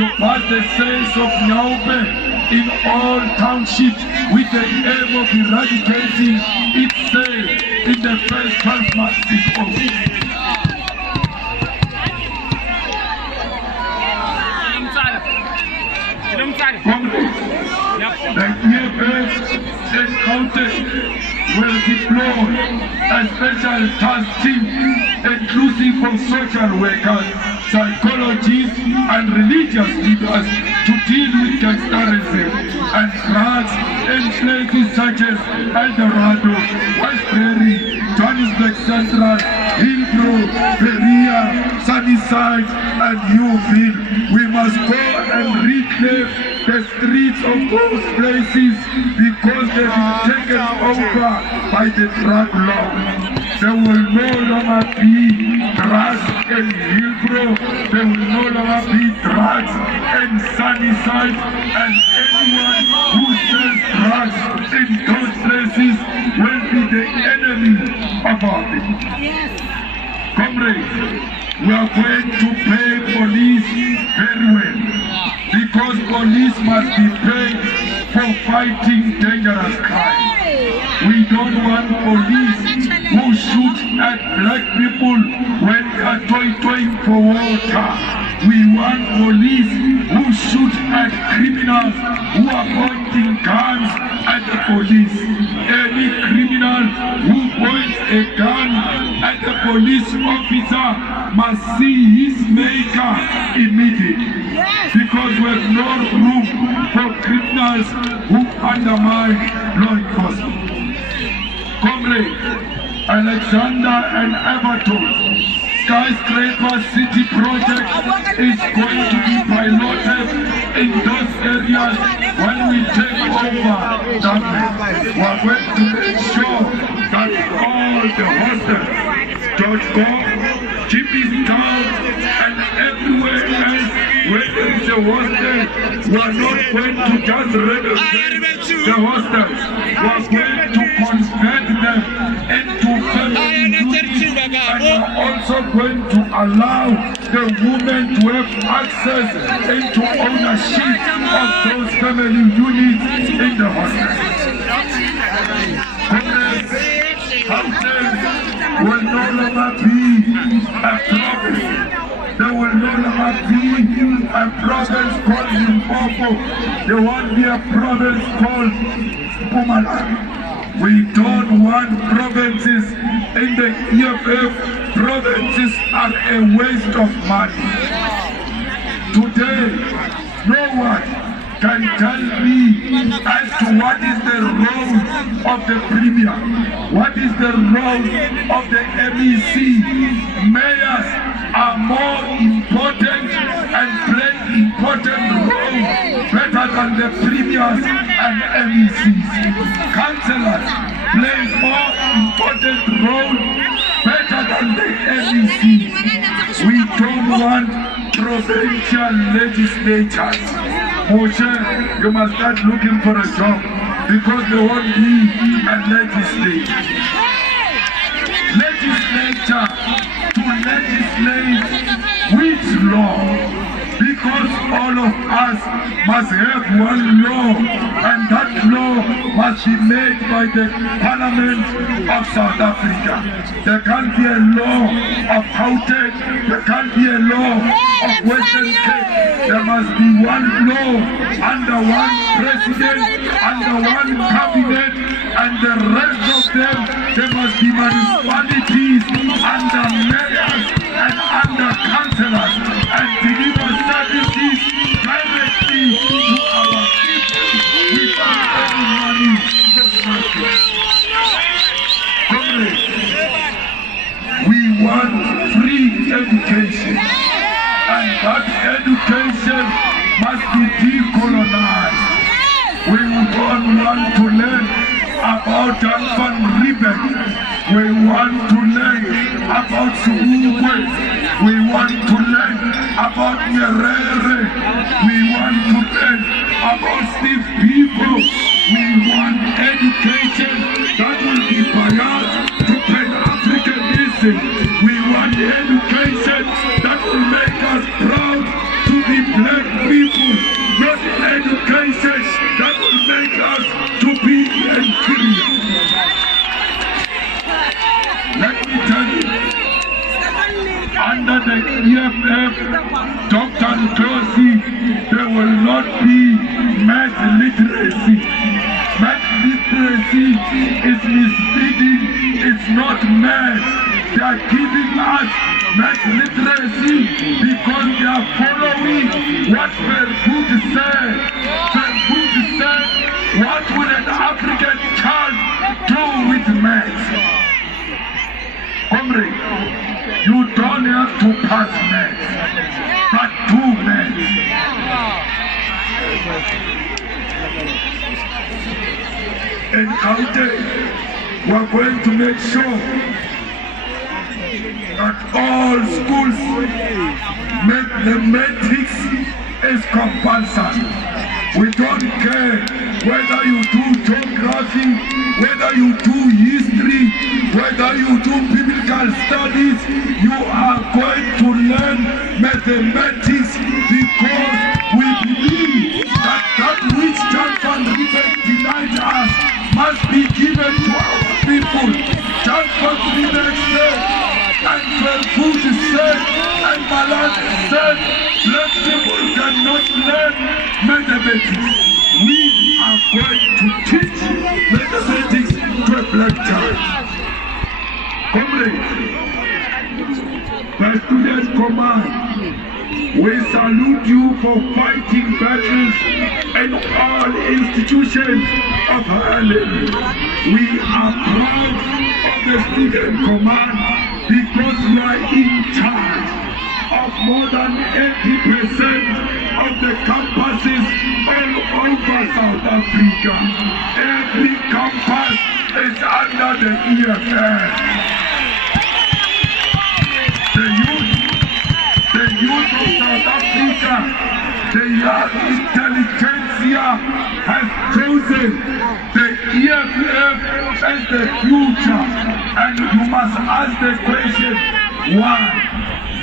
to pass the sense of Nyaupe in all townships with the aim of eradicating its sale in the first 12 months in office. The EFF and Gauteng will deploy a special task team inclusive of social workers, psychologists and religious leaders to deal with gangsterism and drugs in places such as El Dorado, Westbury, Johannesburg Central, Hillbrow, Berea, Sunnyside and Newville. We must go and reclaim the streets of those places because they've been taken over by the drug law. There will no longer be drugs in Hillbrow, there will no longer be drugs in Sunnyside, and anyone who sells drugs in those places will be the enemy of our people. Comrades, we are going to pay police very well, because police must be paid for fighting dangerous crime. We don't want police who shoot at black people when they are toiling for water. We want police who shoot at criminals who are pointing guns at the police. Any criminal who points a gun at the police officer must see his maker immediately. Because we have no room for criminals who undermine law enforcement. Comrades, Alexander and Everton skyscraper city project is going to be piloted in those areas when we take over government. We are going to make sure that all the hostels, George Gore, Jimmy's Town and everywhere else where there is a hostel, we are not going to just renovate the hostels. We are going to convert them into family units, and we are also going to allow the women to have access into ownership of those family units in the hostels. Gauteng will no longer be a province. There will no longer be a province called Limpopo. There won't be a province called Mpumalanga. We don't want provinces in the EFF. Provinces are a waste of money. Today, no one can tell me as to what is the role of the Premier, what is the role of the MEC. Mayors are more important and play important roles better than the Premiers and MECs. Councillors play more important role better than the MECs. We don't want provincial legislatures. Moshe, you must start looking for a job because there won't be a legislature. Legislature to legislate which law? Because all of us must have one law, and that law must be made by the Parliament of South Africa. There can't be a law of Gauteng, there can't be a law of Western Cape. There must be one law under one president, under one cabinet, and the rest of them, there must be municipalities under mayors and under councillors, and deliver services directly to our people without any money for nothing. Comrades, we want free education, and that education must be decolonized. We don't want to learn about Jan van Riebeck. We want to learn about Sugukwe. We want to learn about Nyerere. We want to learn about Steve Biko. We want education that will be biased to Pan-Africanism. We want education that will make us proud to be black people, not education that will make us to be inferior. Let me tell you, under the EFF, Dr. Ntosi, there will not be math literacy. Math literacy is misleading, it's not math. They are giving us math literacy because they are following what Verwoerd said. Verwoerd said, what would an African child do with math? Comrade, you don't have to pass math, but do math. In Gauteng, we are going to make sure that all schools make mathematics is compulsory. We don't care whether you do geography, whether you do history, whether you do biblical studies, you are going to learn mathematics because we believe that that which John Van Riebeeck denied us must be given to our people. John Van Riebeeck said, and Verwoerd said, and Malan said, black people cannot learn mathematics. We are going to teach mathematics to a black child. Comrades, the student command, we salute you for fighting battles in all institutions of Ireland. We are proud of the student command because we are in charge of more than 80% of the campuses all over South Africa. Every campus is under the EFF. The youth of South Africa, the young intelligentsia has chosen the EFF as the future. And you must ask the question, why?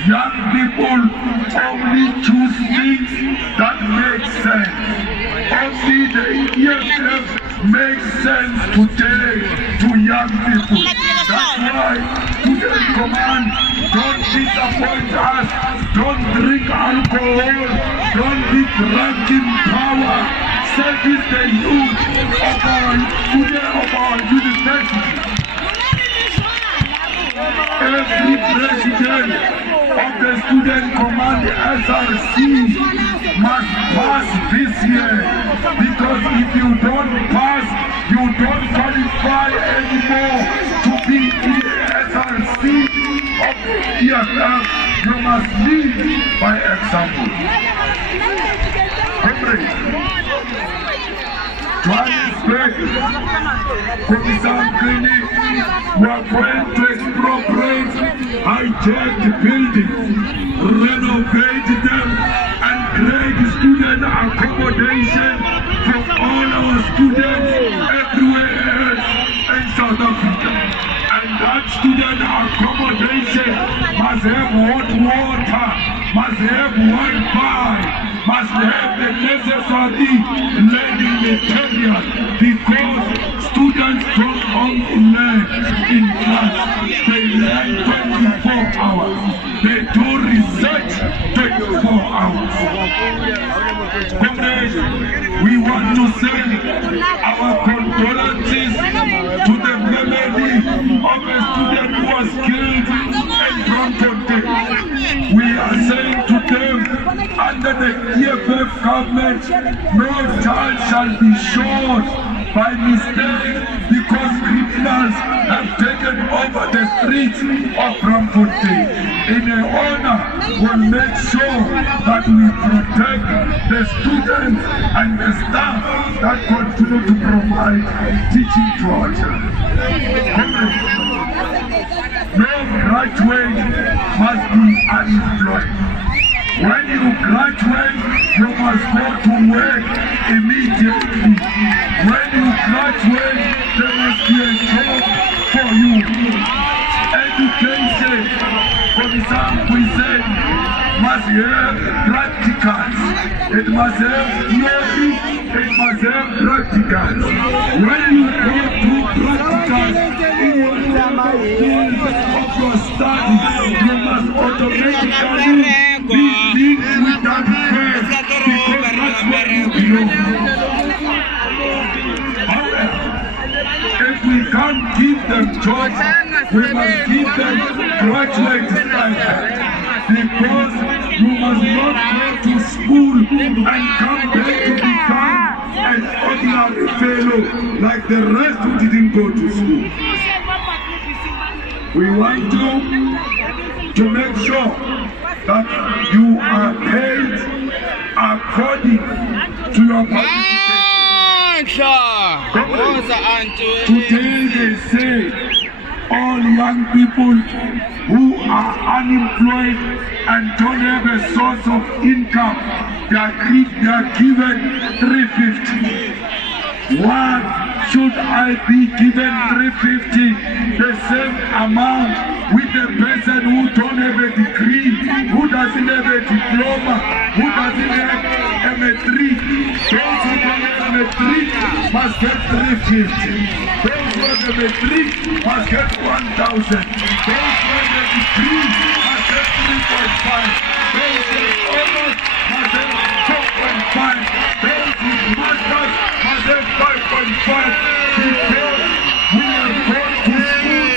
Young people only choose things that make sense. Only the EFF makes sense today to young people. That's why student command, don't disappoint us, don't drink alcohol, don't be drunk in power. Service the youth of our university. Every president of the student command SRC must pass this year, because if you don't pass, you don't qualify anymore to be in the SRC of the EFF. You must lead by example. Johannesburg, we are going to expropriate hijacked buildings, renovate them, and create student accommodation for all our students everywhere else in South Africa. And that student accommodation must have hot water, must have Wi-Fi, must have the necessary learning material, because students don't only learn in class, they learn 24 hours. They do research 24 hours. Comrades, we want to send our condolences to the family of a student who was killed in Braamfontein. We are saying to them, under the EFF government, no child shall be shot by mistake because criminals have taken over the streets of Braamfontein. In a honor, we'll make sure that we protect the students and the staff that continue to provide teaching to our children. No graduate must be unemployed. When you graduate, you must go to work immediately. When you graduate, there must be a job for you. Education, for example, we said, must have practicals. It must have theory, it must have practicals. When you go to practicals in your field of your study, you must automatically be linked with that faith because that's where you belong. However, if we can't give them jobs, we must give them graduate stipend. Because you must not go to school and come back to become an ordinary fellow like the rest who didn't go to school. We want to make sure that you are paid according to your participation. Today they say all young people who are unemployed and don't have a source of income, they are given 350. Why should I be given 350, the same amount with a person who don't have a degree, who doesn't have a diploma, who doesn't have a matric? Those who don't have a matric must get 350. Those who have a matric must get 1,000. Those who have a degree must get 3.5. Those with honors must have 4.5. Those with masters must have 5.5. Because we are going to school,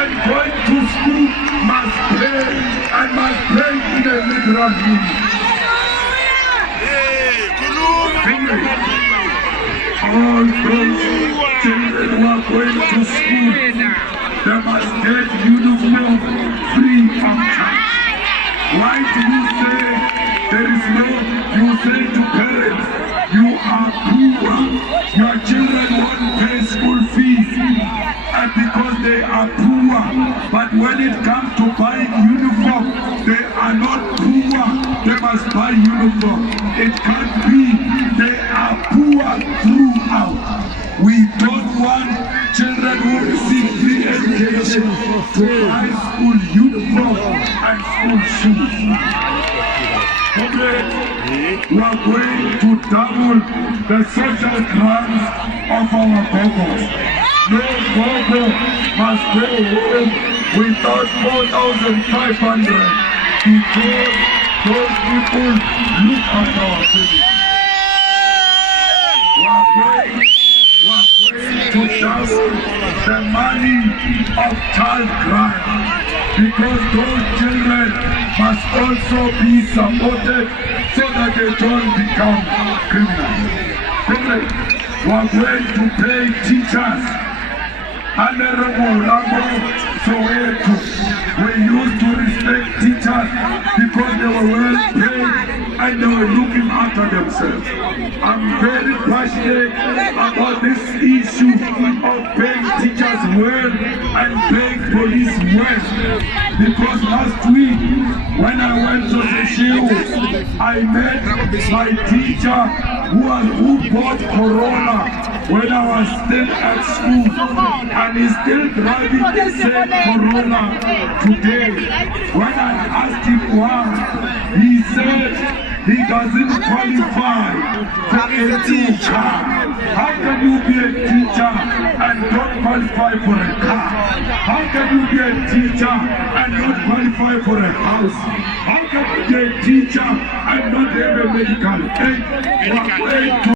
and going to school must pay, and must pay in a literal meaning. All those children who are going to school, they must get uniform free of charge. Why do you say there is no, you say to parents, you are poor, your children won't pay school fees, and because they are poor, but when it comes to buying uniform, they are not poor, they must buy uniform. It can't be, they are poor throughout. We don't want children who receive free education to buy school uniform and school shoes. Okay, we are going to double the social grants of our Gogos. No Gogo must go home without 4,500 because those people look at our city. We are going to double the money of child grant because those children must also be supported so that they don't become criminals. We are going to pay teachers. Soweto, we used to respect teachers because they were well paid and they were looking after themselves. I'm very passionate about this issue of paying teachers well and paying police well. Because last week, when I went to the show, I met my teacher who bought Corona when I was still at school, and he's still driving the same Corona today. When I asked him why, he said he doesn't qualify for a new car. How can you be a teacher and not qualify for a car? How can you be a teacher and not qualify for a house? How can you be a teacher and not have a medical aid?